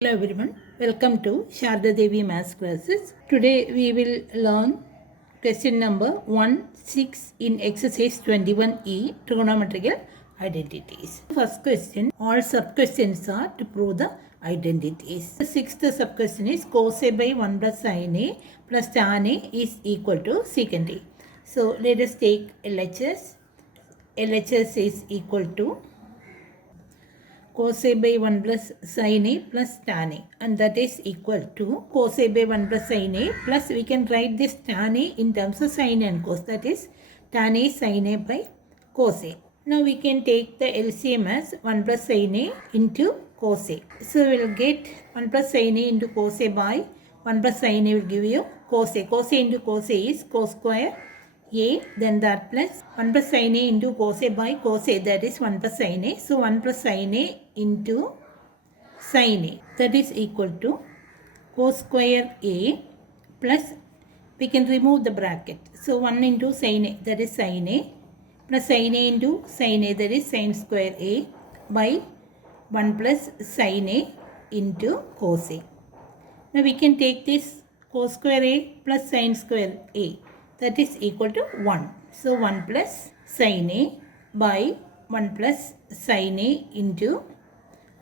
Hello everyone, welcome to Sarada Devi Maths classes. Today we will learn question number 1-6 in exercise 21E, Trigonometrical Identities. First question, all sub-questions are to prove the identities. The sixth sub-question is cos A by 1 plus sin A plus tan A is equal to secant A. So let us take LHS. LHS is equal to cos A by 1 plus sin A plus tan A, and that is equal to cos A by 1 plus sin A plus we can write this tan A in terms of sin and cos, that is tan A sin A by cos A. Now we can take the LCM as 1 plus sin A into cos A. So we will get 1 plus sin A into cos A by 1 plus sin A will give you cos A. Cos A into cos A is cos square A, then that plus 1 plus sin A into cos A by cos A, that is 1 plus sin A. So 1 plus sin A into sin A, that is equal to cos square A plus we can remove the bracket. So 1 into sin A, that is sin A, plus sin A into sin A, that is sin square A by 1 plus sin A into cos A. Now we can take this cos square A plus sin square A, that is equal to 1. So 1 plus sin A by 1 plus sin A into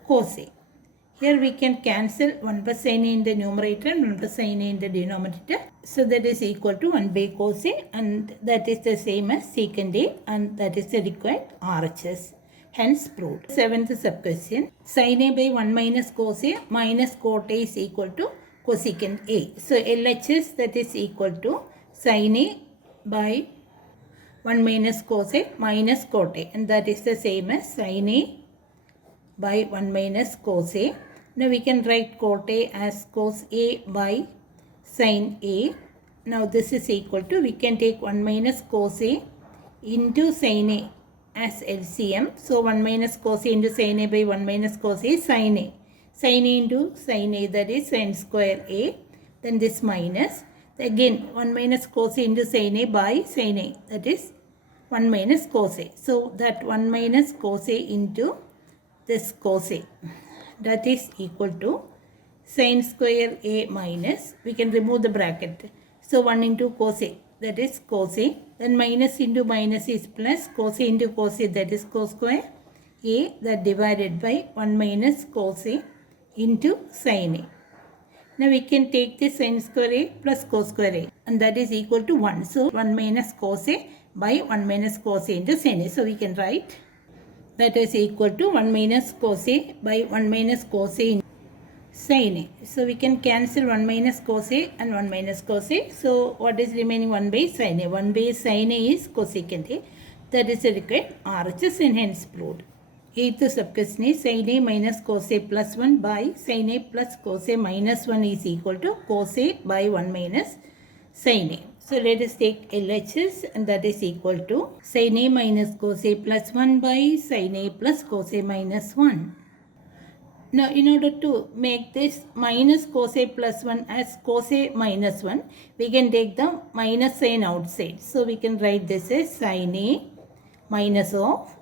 cos A. Here we can cancel 1 plus sin A in the numerator and 1 plus sin A in the denominator. So that is equal to 1 by cos A, and that is the same as secant A, and that is the required RHS. Hence proved. Seventh sub-question. Sin A by 1 minus cos A minus cot A is equal to cosecant A. So LHS, that is equal to sin A by 1 minus cos A minus cot A, and that is the same as sin A by 1 minus cos A. Now we can write cot A as cos A by sin A. Now this is equal to, we can take 1 minus cos A into sin A as LCM. So 1 minus cos A into sin A by 1 minus cos A is sin A. Sin A into sin A, that is sin square A. Then this minus. Again 1 minus cos A into sin A by sin A, that is 1 minus cos A. So that 1 minus cos A into this cos A, that is equal to sin square A minus, we can remove the bracket. So 1 into cos A, that is cos A. Then minus into minus is plus, cos A into cos A, that is cos square A, that divided by 1 minus cos A into sin A. Now we can take this sin square A plus cos square A, and that is equal to 1. So 1 minus cos A by 1 minus cos A into sin A. So we can write that is equal to 1 minus cos A by 1 minus cos A into sin A. So we can cancel 1 minus cos A and 1 minus cos A. So what is remaining? 1 by sin A. 1 by sin A is cosecant A. That is the required RHS, and hence proved. Eighth sub-question is sin A minus cos A plus 1 by sin A plus cos A minus 1 is equal to cos A by 1 minus sin A. So let us take LHS, and that is equal to sin A minus cos A plus 1 by sin A plus cos A minus 1. Now in order to make this minus cos A plus 1 as cos A minus 1, we can take the minus sign outside. So we can write this as sin A minus of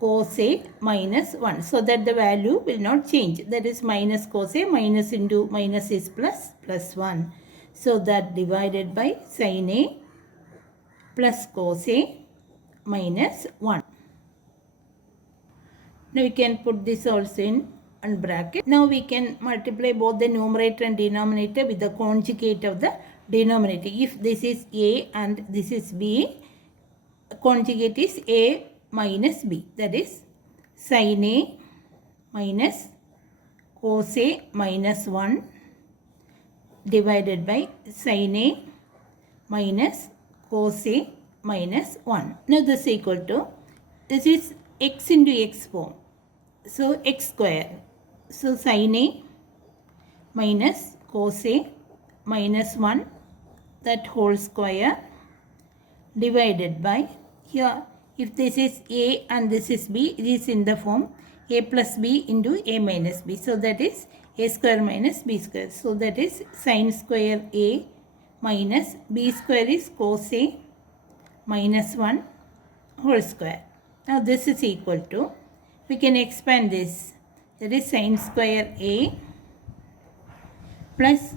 cos A minus 1, so that the value will not change. That is minus cos A, minus into minus is plus, plus 1. So that divided by sin A plus cos A minus 1. Now we can put this also in and bracket. Now we can multiply both the numerator and denominator with the conjugate of the denominator. If this is A and this is B, conjugate is A minus B, that is sin A minus cos A minus 1 divided by sin A minus cos A minus 1. Now this is equal to, this is x into x form, so x square. So sin A minus cos A minus 1, that whole square, divided by, here if this is A and this is B, it is in the form A plus B into A minus B. So that is A square minus B square. So that is sin square A minus B square is cos A minus 1 whole square. Now this is equal to, we can expand this, that is sin square A plus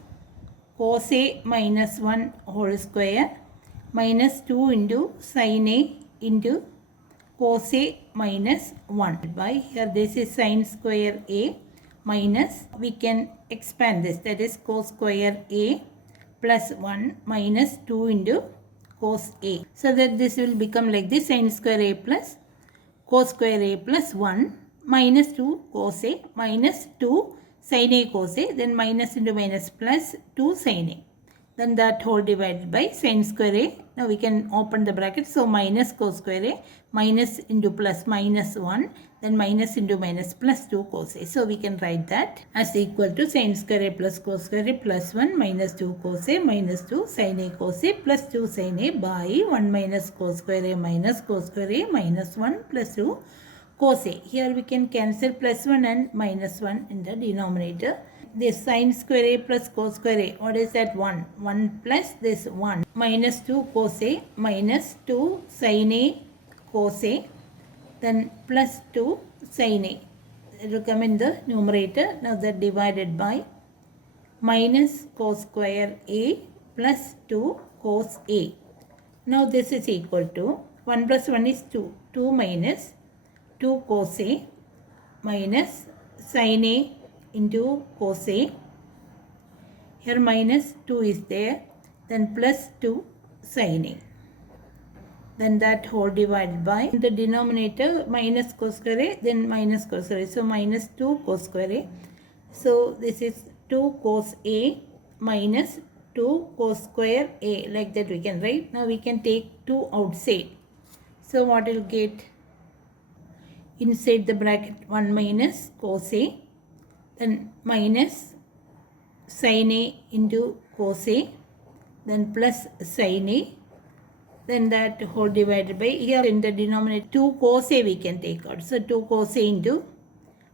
cos A minus 1 whole square minus 2 into sin A into cos A minus 1 by, here this is sin square A minus, we can expand this, that is cos square A plus 1 minus 2 into cos A. So that this will become like this, sin square A plus cos square A plus 1 minus 2 cos A minus 2 sin A cos A, then minus into minus plus 2 sin A. Then that whole divided by sin square A. Now we can open the bracket. So minus cos square A minus into plus minus 1. Then minus into minus plus 2 cos A. So we can write that as equal to sin square A plus cos square A plus 1 minus 2 cos A minus 2 sin A cos A plus 2 sin A by 1 minus cos square A minus cos square A minus 1 plus 2 cos A. Here we can cancel plus 1 and minus 1 in the denominator. This sin square A plus cos square A, what is that? 1. 1 plus this 1 minus 2 cos A minus 2 sin A cos A, then plus 2 sin A. It will come in the numerator. Now that divided by minus cos square A plus 2 cos A. Now this is equal to 1 plus 1 is 2. 2 minus 2 cos A minus sin A into cos A. Here minus 2 is there, then plus 2 sin A. Then that whole divided by the denominator minus cos square A, then minus cos square A. So minus 2 cos square A. So this is 2 cos A minus 2 cos square A. Like that we can write. Now we can take 2 outside. So what will get? Inside the bracket 1 minus cos A, then minus sin A into cos A, then plus sin A, then that whole divided by, here in the denominator 2 cos A we can take out. So 2 cos A into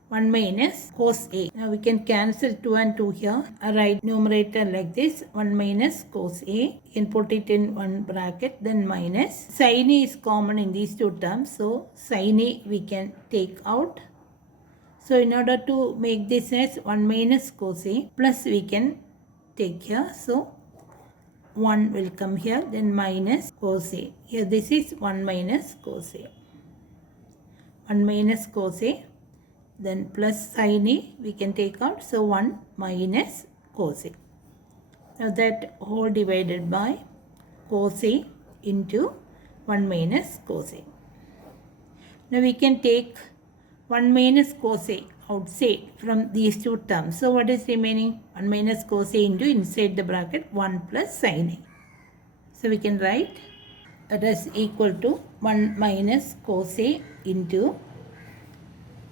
1 minus cos A. Now we can cancel 2 and 2 here. Write numerator like this, 1 minus cos A. You can put it in one bracket, then minus. Sin A is common in these two terms, so sin A we can take out. So in order to make this as 1 minus cos A, plus we can take here. So 1 will come here, then minus cos A. Here this is 1 minus cos A. 1 minus cos A. Then plus sin A we can take out. So 1 minus cos A. Now that whole divided by cos A into 1 minus cos A. Now we can take 1 minus cos A outside from these two terms. So what is remaining? 1 minus cos A into inside the bracket 1 plus sin A. So we can write that is equal to 1 minus cos A into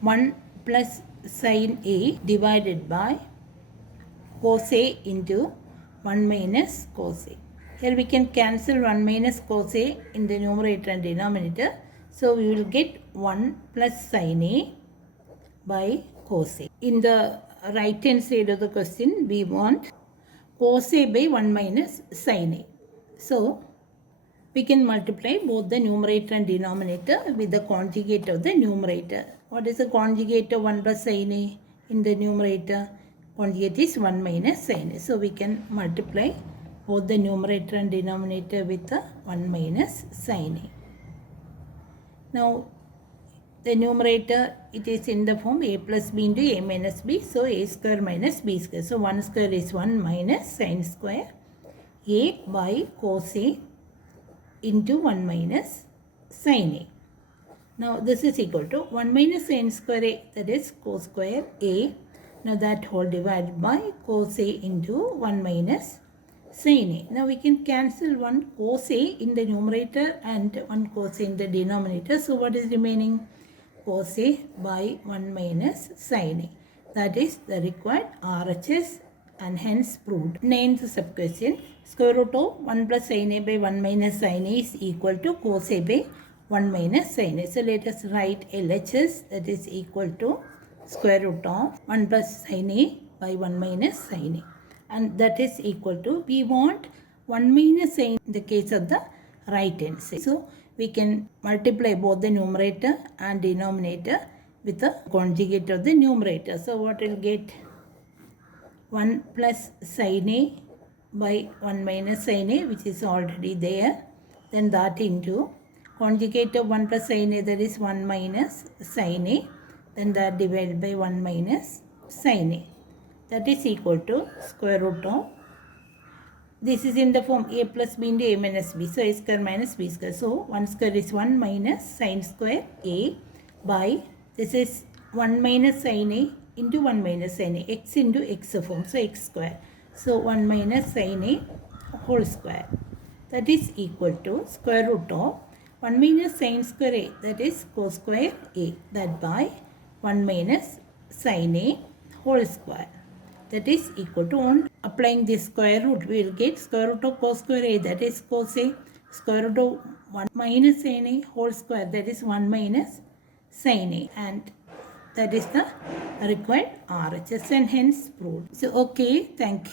1 plus sin A divided by cos A into 1 minus cos A. Here we can cancel 1 minus cos A in the numerator and denominator. So we will get 1 plus sin A by cos A. In the right hand side of the question, we want cos A by 1 minus sin A. So we can multiply both the numerator and denominator with the conjugate of the numerator. What is the conjugate of 1 plus sin A in the numerator? Conjugate is 1 minus sin A. So we can multiply both the numerator and denominator with the 1 minus sin A. Now the numerator, it is in the form a plus b into a minus b. So a square minus b square. So 1 square is 1 minus sin square a by cos A into 1 minus sin A. Now this is equal to 1 minus sin square A, that is cos square A. Now that whole divided by cos A into 1 minus sin A. Now we can cancel 1 cos A in the numerator and 1 cos A in the denominator. So what is remaining? Cos A by 1 minus sin A. That is the required RHS and hence proved. Ninth sub-question. Square root of 1 plus sin A by 1 minus sin A is equal to cos A by 1 minus sin A. So let us write LHS, that is equal to square root of 1 plus sin A by 1 minus sin A. And that is equal to, we want 1 minus sin in the case of the right hand side. So we can multiply both the numerator and denominator with the conjugate of the numerator. So what will get? 1 plus sin A by 1 minus sin A, which is already there. Then that into conjugate of 1 plus sin A, that is 1 minus sin A. Then that divided by 1 minus sin A. That is equal to square root of, this is in the form a plus b into a minus b. So a square minus b square. So 1 square is 1 minus sin square a by, this is 1 minus sin a into 1 minus sin a. X into x form. So x square. So 1 minus sin a whole square. That is equal to square root of 1 minus sin square a. That is cos square a. That by 1 minus sin a whole square. That is equal to, on applying this square root, we will get square root of cos square a, that is cos a, square root of 1 minus sin a whole square, that is 1 minus sin a, and that is the required RHS and hence proved. So okay, thank you.